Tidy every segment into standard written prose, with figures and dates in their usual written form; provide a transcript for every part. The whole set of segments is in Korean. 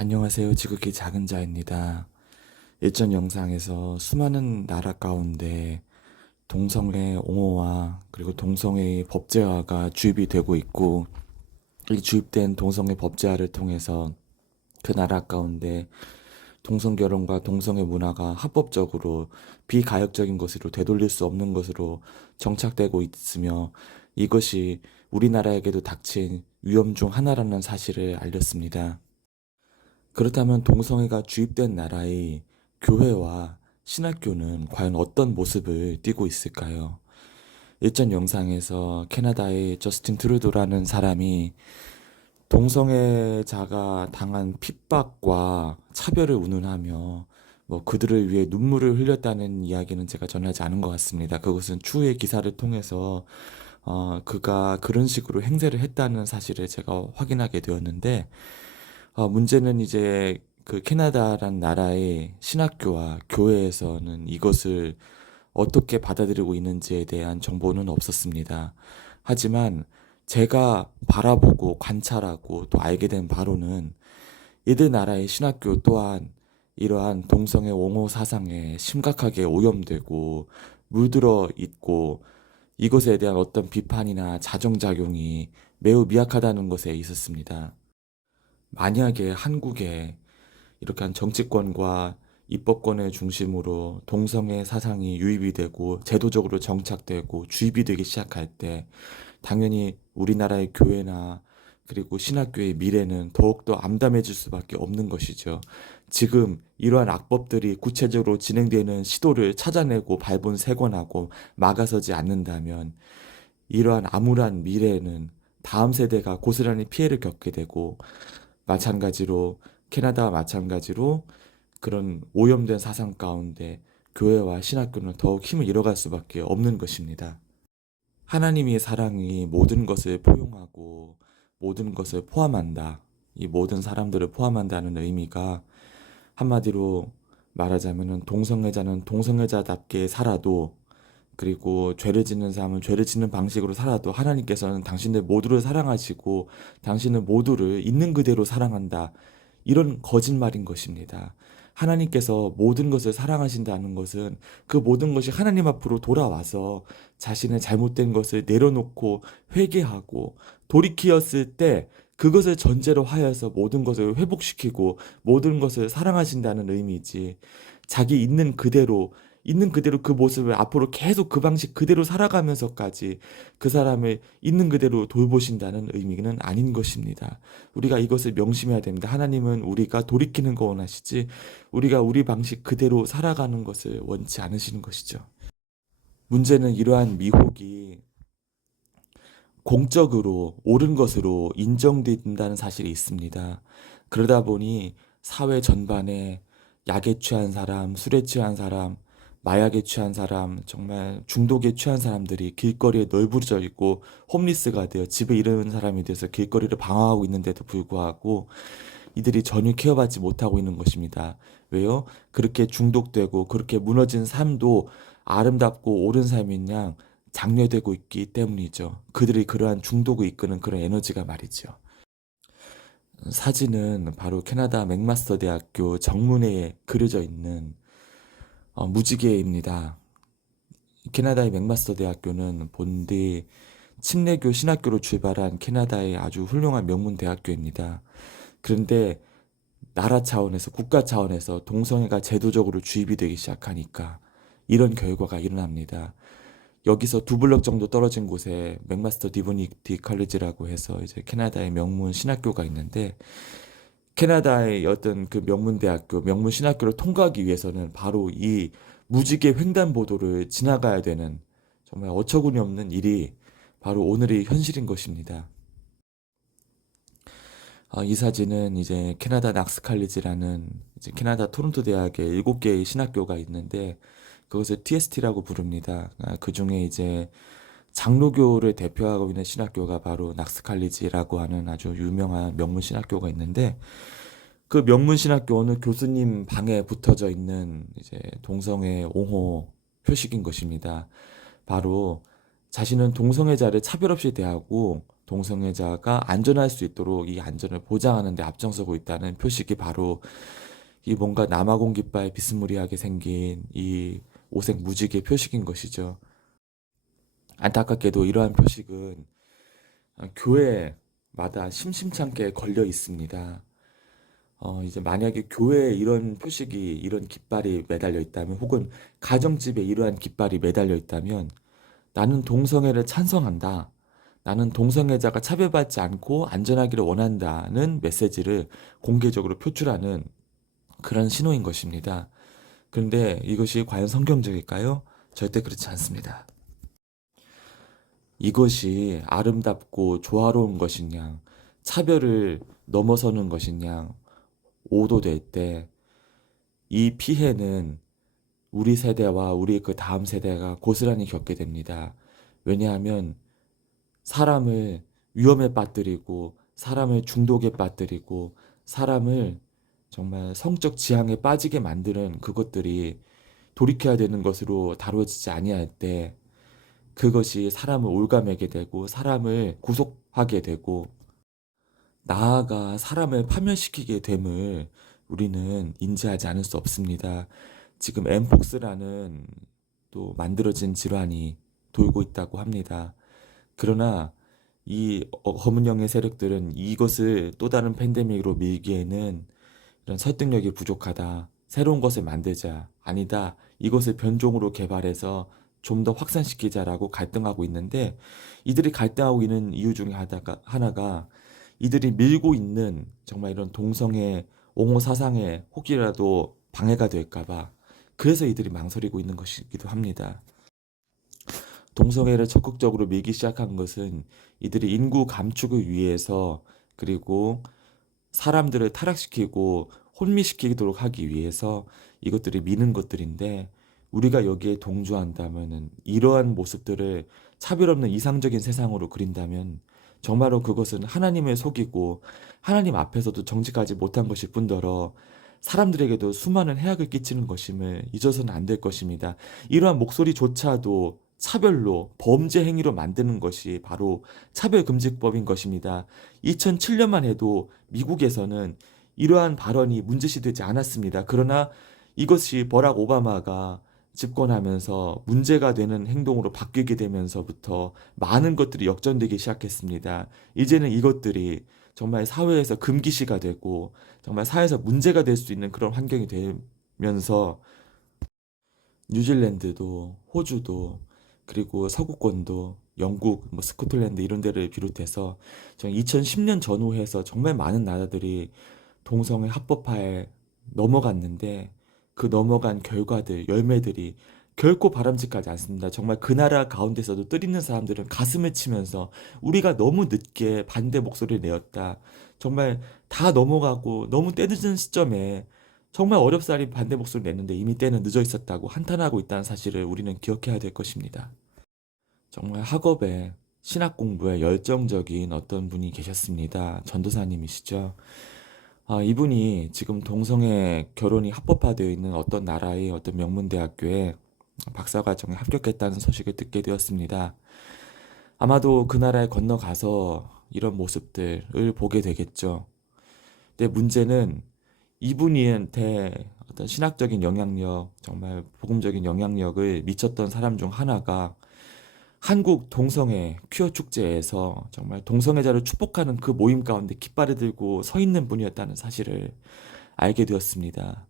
안녕하세요. 지극히 작은 자입니다. 예전 영상에서 수많은 나라 가운데 동성애 옹호와 그리고 동성애의 법제화가 주입이 되고 있고, 이 주입된 동성애 법제화를 통해서 그 나라 가운데 동성결혼과 동성애 문화가 합법적으로 비가역적인 것으로 되돌릴 수 없는 것으로 정착되고 있으며, 이것이 우리나라에게도 닥친 위험 중 하나라는 사실을 알렸습니다. 그렇다면 동성애가 주입된 나라의 교회와 신학교는 과연 어떤 모습을 띠고 있을까요? 일전 영상에서 캐나다의 저스틴 트루도라는 사람이 동성애자가 당한 핍박과 차별을 운운하며 그들을 위해 눈물을 흘렸다는 이야기는 제가 전하지 않은 것 같습니다. 그것은 추후의 기사를 통해서 그가 그런 식으로 행세를 했다는 사실을 제가 확인하게 되었는데, 문제는 이제 그 캐나다란 나라의 신학교와 교회에서는 이것을 어떻게 받아들이고 있는지에 대한 정보는 없었습니다. 하지만 제가 바라보고 관찰하고 또 알게 된 바로는, 이들 나라의 신학교 또한 이러한 동성애 옹호 사상에 심각하게 오염되고 물들어 있고, 이것에 대한 어떤 비판이나 자정작용이 매우 미약하다는 것에 있었습니다. 만약에 한국에 이렇게 한 정치권과 입법권을 중심으로 동성애 사상이 유입이 되고 제도적으로 정착되고 주입이 되기 시작할 때, 당연히 우리나라의 교회나 그리고 신학교의 미래는 더욱더 암담해질 수밖에 없는 것이죠. 지금 이러한 악법들이 구체적으로 진행되는 시도를 찾아내고 발본색원하고 막아서지 않는다면, 이러한 암울한 미래에는 다음 세대가 고스란히 피해를 겪게 되고, 마찬가지로 캐나다와 마찬가지로 그런 오염된 사상 가운데 교회와 신학교는 더욱 힘을 잃어갈 수밖에 없는 것입니다. 하나님의 사랑이 모든 것을 포용하고 모든 것을 포함한다. 이 모든 사람들을 포함한다는 의미가, 한마디로 말하자면 동성애자는 동성애자답게 살아도, 그리고 죄를 짓는 사람은 죄를 짓는 방식으로 살아도 하나님께서는 당신들 모두를 사랑하시고 당신을 모두를 있는 그대로 사랑한다. 이런 거짓말인 것입니다. 하나님께서 모든 것을 사랑하신다는 것은 그 모든 것이 하나님 앞으로 돌아와서 자신의 잘못된 것을 내려놓고 회개하고 돌이키었을 때, 그것을 전제로 하여서 모든 것을 회복시키고 모든 것을 사랑하신다는 의미지, 자기 있는 그대로 그 모습을 앞으로 계속 그 방식 그대로 살아가면서까지 그 사람을 있는 그대로 돌보신다는 의미는 아닌 것입니다. 우리가 이것을 명심해야 됩니다. 하나님은 우리가 돌이키는 거 원하시지, 우리가 우리 방식 그대로 살아가는 것을 원치 않으시는 것이죠. 문제는 이러한 미혹이 공적으로 옳은 것으로 인정된다는 사실이 있습니다. 그러다 보니 사회 전반에 약에 취한 사람, 술에 취한 사람, 마약에 취한 사람, 정말 중독에 취한 사람들이 길거리에 널브러져 있고 홈리스가 되어 집에 이르는 사람이 돼서 길거리를 방황하고 있는데도 불구하고 이들이 전혀 케어받지 못하고 있는 것입니다. 왜요? 그렇게 중독되고 그렇게 무너진 삶도 아름답고 옳은 삶인 양 장려되고 있기 때문이죠. 그들이 그러한 중독을 이끄는 그런 에너지가 말이죠. 사진은 바로 캐나다 맥마스터 대학교 정문에 그려져 있는 무지개입니다. 캐나다의 맥마스터 대학교는 본디 침례교 신학교로 출발한 캐나다의 아주 훌륭한 명문 대학교입니다. 그런데 나라 차원에서, 국가 차원에서 동성애가 제도적으로 주입이 되기 시작하니까 이런 결과가 일어납니다. 여기서 두 블럭 정도 떨어진 곳에 맥마스터 디보니티 칼리지라고 해서 이제 캐나다의 명문 신학교가 있는데, 캐나다의 어떤 그 명문 대학교, 명문 신학교를 통과하기 위해서는 바로 이 무지개 횡단보도를 지나가야 되는, 정말 어처구니 없는 일이 바로 오늘의 현실인 것입니다. 이 사진은 이제 캐나다 낙스칼리지라는 이제 캐나다 토론토 대학에 7개의 신학교가 있는데, 그것을 TST라고 부릅니다. 그 중에 이제 장로교를 대표하고 있는 신학교가 바로 낙스칼리지라고 하는 아주 유명한 명문 신학교가 있는데, 그 명문 신학교 어느 교수님 방에 붙어져 있는 이제 동성애 옹호 표식인 것입니다. 바로 자신은 동성애자를 차별 없이 대하고 동성애자가 안전할 수 있도록 이 안전을 보장하는 데 앞장서고 있다는 표식이 바로 이 뭔가 남아공 깃발 비스무리하게 생긴 이 오색 무지개 표식인 것이죠. 안타깝게도 이러한 표식은 교회마다 심심찮게 걸려 있습니다. 이제 만약에 교회에 이런 표식이, 이런 깃발이 매달려 있다면, 혹은 가정집에 이러한 깃발이 매달려 있다면, 나는 동성애를 찬성한다. 나는 동성애자가 차별받지 않고 안전하기를 원한다는 메시지를 공개적으로 표출하는 그런 신호인 것입니다. 그런데 이것이 과연 성경적일까요? 절대 그렇지 않습니다. 이것이 아름답고 조화로운 것이냐, 차별을 넘어서는 것이냐, 오도될 때, 이 피해는 우리 세대와 우리 그 다음 세대가 고스란히 겪게 됩니다. 왜냐하면 사람을 위험에 빠뜨리고, 사람을 중독에 빠뜨리고, 사람을 정말 성적 지향에 빠지게 만드는 그것들이 돌이켜야 되는 것으로 다루어지지 아니할 때, 그것이 사람을 올가매게 되고, 사람을 구속하게 되고, 나아가 사람을 파멸시키게 됨을 우리는 인지하지 않을 수 없습니다. 지금 엠폭스라는 또 만들어진 질환이 돌고 있다고 합니다. 그러나 이 검은영의 세력들은 이것을 또 다른 팬데믹으로 밀기에는 이런 설득력이 부족하다. 새로운 것을 만들자. 아니다. 이것을 변종으로 개발해서 좀 더 확산시키자라고 갈등하고 있는데, 이들이 갈등하고 있는 이유 중에 하나가 이들이 밀고 있는 정말 이런 동성애 옹호 사상에 혹이라도 방해가 될까봐, 그래서 이들이 망설이고 있는 것이기도 합니다. 동성애를 적극적으로 밀기 시작한 것은 이들이 인구 감축을 위해서, 그리고 사람들을 타락시키고 혼미시키도록 하기 위해서 이것들이 미는 것들인데, 우리가 여기에 동조한다면은, 이러한 모습들을 차별 없는 이상적인 세상으로 그린다면 정말로 그것은 하나님을 속이고 하나님 앞에서도 정직하지 못한 것일 뿐더러 사람들에게도 수많은 해악을 끼치는 것임을 잊어서는 안 될 것입니다. 이러한 목소리조차도 차별로 범죄 행위로 만드는 것이 바로 차별금지법인 것입니다. 2007년만 해도 미국에서는 이러한 발언이 문제시되지 않았습니다. 그러나 이것이 버락 오바마가 집권하면서 문제가 되는 행동으로 바뀌게 되면서부터 많은 것들이 역전되기 시작했습니다. 이제는 이것들이 정말 사회에서 금기시가 되고 정말 사회에서 문제가 될 수 있는 그런 환경이 되면서, 뉴질랜드도 호주도 그리고 서구권도 영국, 뭐 스코틀랜드 이런 데를 비롯해서 2010년 전후해서 정말 많은 나라들이 동성애 합법화에 넘어갔는데, 그 넘어간 결과들, 열매들이 결코 바람직하지 않습니다. 정말 그 나라 가운데서도 뜻있는 사람들은 가슴을 치면서 우리가 너무 늦게 반대 목소리를 내었다. 정말 다 넘어가고 너무 때늦은 시점에 정말 어렵사리 반대 목소리를 냈는데 이미 때는 늦어 있었다고 한탄하고 있다는 사실을 우리는 기억해야 될 것입니다. 정말 학업에 신학 공부에 열정적인 어떤 분이 계셨습니다. 전도사님이시죠. 이분이 지금 동성애 결혼이 합법화되어 있는 어떤 나라의 어떤 명문대학교에 박사과정에 합격했다는 소식을 듣게 되었습니다. 아마도 그 나라에 건너가서 이런 모습들을 보게 되겠죠. 근데 문제는 이분이한테 어떤 신학적인 영향력, 정말 복음적인 영향력을 미쳤던 사람 중 하나가 한국 동성애 퀴어 축제에서 정말 동성애자를 축복하는 그 모임 가운데 깃발을 들고 서 있는 분이었다는 사실을 알게 되었습니다.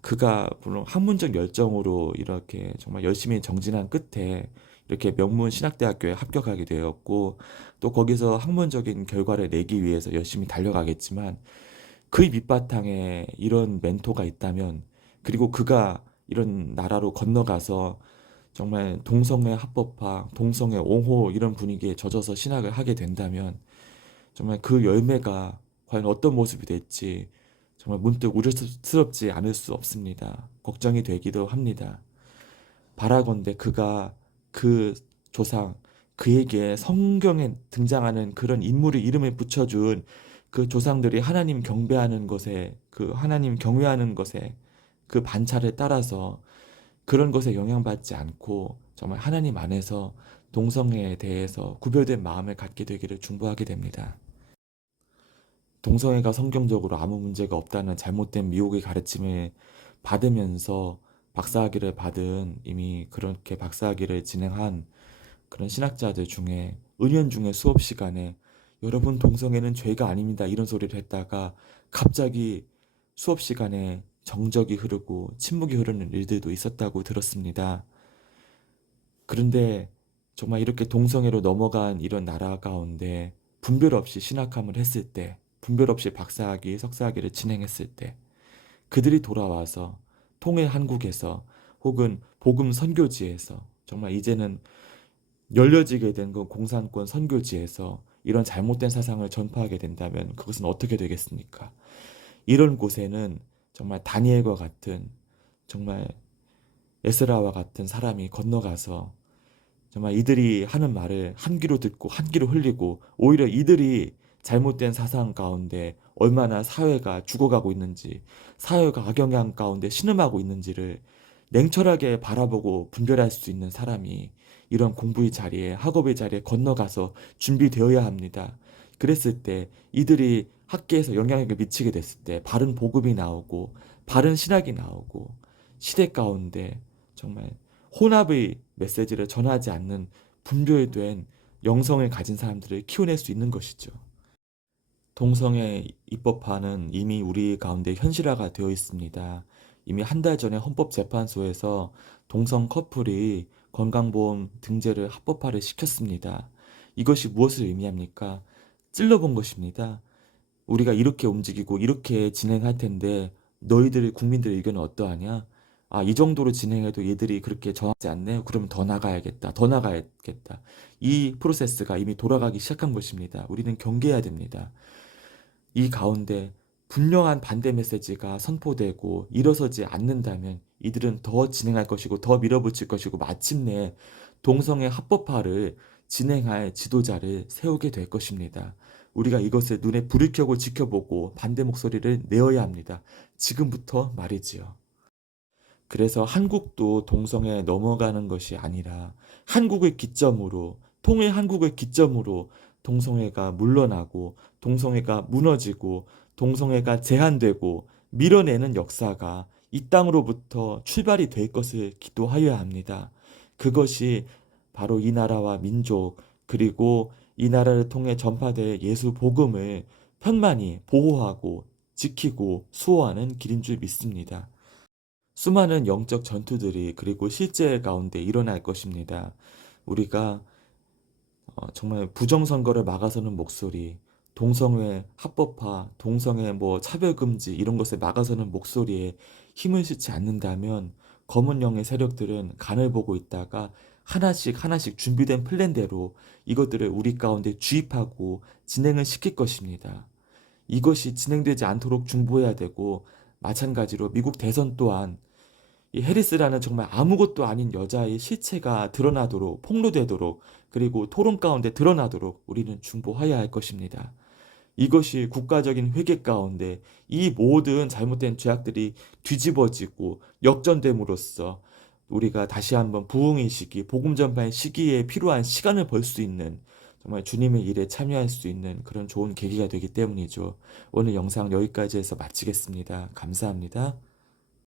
그가 물론 학문적 열정으로 이렇게 정말 열심히 정진한 끝에 이렇게 명문 신학대학교에 합격하게 되었고, 또 거기서 학문적인 결과를 내기 위해서 열심히 달려가겠지만, 그 밑바탕에 이런 멘토가 있다면, 그리고 그가 이런 나라로 건너가서 정말 동성애 합법화, 동성애 옹호 이런 분위기에 젖어서 신학을 하게 된다면 정말 그 열매가 과연 어떤 모습이 될지 정말 문득 우려스럽지 않을 수 없습니다. 걱정이 되기도 합니다. 바라건대 그가, 그 조상, 그에게 성경에 등장하는 그런 인물의 이름을 붙여준 그 조상들이 하나님 경배하는 것에, 그 하나님 경외하는 것에, 그 반차를 따라서 그런 것에 영향받지 않고 정말 하나님 안에서 동성애에 대해서 구별된 마음을 갖게 되기를 중보하게 됩니다. 동성애가 성경적으로 아무 문제가 없다는 잘못된 미혹의 가르침을 받으면서 박사학위를 받은, 이미 그렇게 박사학위를 진행한 그런 신학자들 중에, 은연중에 수업 시간에 여러분 동성애는 죄가 아닙니다 이런 소리를 했다가 갑자기 수업 시간에 정적이 흐르고 침묵이 흐르는 일들도 있었다고 들었습니다. 그런데 정말 이렇게 동성애로 넘어간 이런 나라 가운데 분별 없이 신학함을 했을 때, 분별 없이 박사학위, 석사학위를 진행했을 때 그들이 돌아와서 통일 한국에서 혹은 복음 선교지에서, 정말 이제는 열려지게 된 그 공산권 선교지에서 이런 잘못된 사상을 전파하게 된다면 그것은 어떻게 되겠습니까? 이런 곳에는 정말 다니엘과 같은, 정말 에스라와 같은 사람이 건너가서 정말 이들이 하는 말을 한 귀로 듣고 한 귀로 흘리고, 오히려 이들이 잘못된 사상 가운데 얼마나 사회가 죽어가고 있는지, 사회가 악영향 가운데 신음하고 있는지를 냉철하게 바라보고 분별할 수 있는 사람이 이런 공부의 자리에, 학업의 자리에 건너가서 준비되어야 합니다. 그랬을 때 이들이 학계에서 영향력을 미치게 됐을 때 바른 복음이 나오고 바른 신학이 나오고, 시대 가운데 정말 혼합의 메시지를 전하지 않는 분별된 영성을 가진 사람들을 키워낼 수 있는 것이죠. 동성애 입법화는 이미 우리 가운데 현실화가 되어 있습니다. 이미 한 달 전에 헌법재판소에서 동성 커플이 건강보험 등재를 합법화를 시켰습니다. 이것이 무엇을 의미합니까? 찔러본 것입니다. 우리가 이렇게 움직이고 이렇게 진행할 텐데 너희들 국민들의 의견은 어떠하냐? 아, 이 정도로 진행해도 얘들이 그렇게 저하지 않네? 그러면 더 나가야겠다. 더 나가야겠다. 이 프로세스가 이미 돌아가기 시작한 것입니다. 우리는 경계해야 됩니다. 이 가운데 분명한 반대 메시지가 선포되고 일어서지 않는다면 이들은 더 진행할 것이고 더 밀어붙일 것이고 마침내 동성애 합법화를 진행할 지도자를 세우게 될 것입니다. 우리가 이것을 눈에 불을 켜고 지켜보고 반대 목소리를 내어야 합니다. 지금부터 말이지요. 그래서 한국도 동성애에 넘어가는 것이 아니라 한국을 기점으로, 통일 한국을 기점으로 동성애가 물러나고 동성애가 무너지고 동성애가 제한되고 밀어내는 역사가 이 땅으로부터 출발이 될 것을 기도하여야 합니다. 그것이 바로 이 나라와 민족, 그리고 이 나라를 통해 전파될 예수 복음을 편만히 보호하고 지키고 수호하는 길인 줄 믿습니다. 수많은 영적 전투들이 그리고 실제 가운데 일어날 것입니다. 우리가 정말 부정선거를 막아서는 목소리, 동성애 합법화, 동성애 뭐 차별금지 이런 것을 막아서는 목소리에 힘을 쓰지 않는다면 검은 영의 세력들은 간을 보고 있다가 하나씩 하나씩 준비된 플랜대로 이것들을 우리 가운데 주입하고 진행을 시킬 것입니다. 이것이 진행되지 않도록 중보해야 되고, 마찬가지로 미국 대선 또한 이 해리스라는 정말 아무것도 아닌 여자의 실체가 드러나도록, 폭로되도록, 그리고 토론 가운데 드러나도록 우리는 중보해야 할 것입니다. 이것이 국가적인 회개 가운데 이 모든 잘못된 죄악들이 뒤집어지고 역전됨으로써 우리가 다시 한번 부흥의 시기, 복음 전파의 시기에 필요한 시간을 벌 수 있는, 정말 주님의 일에 참여할 수 있는 그런 좋은 계기가 되기 때문이죠. 오늘 영상 여기까지 해서 마치겠습니다. 감사합니다.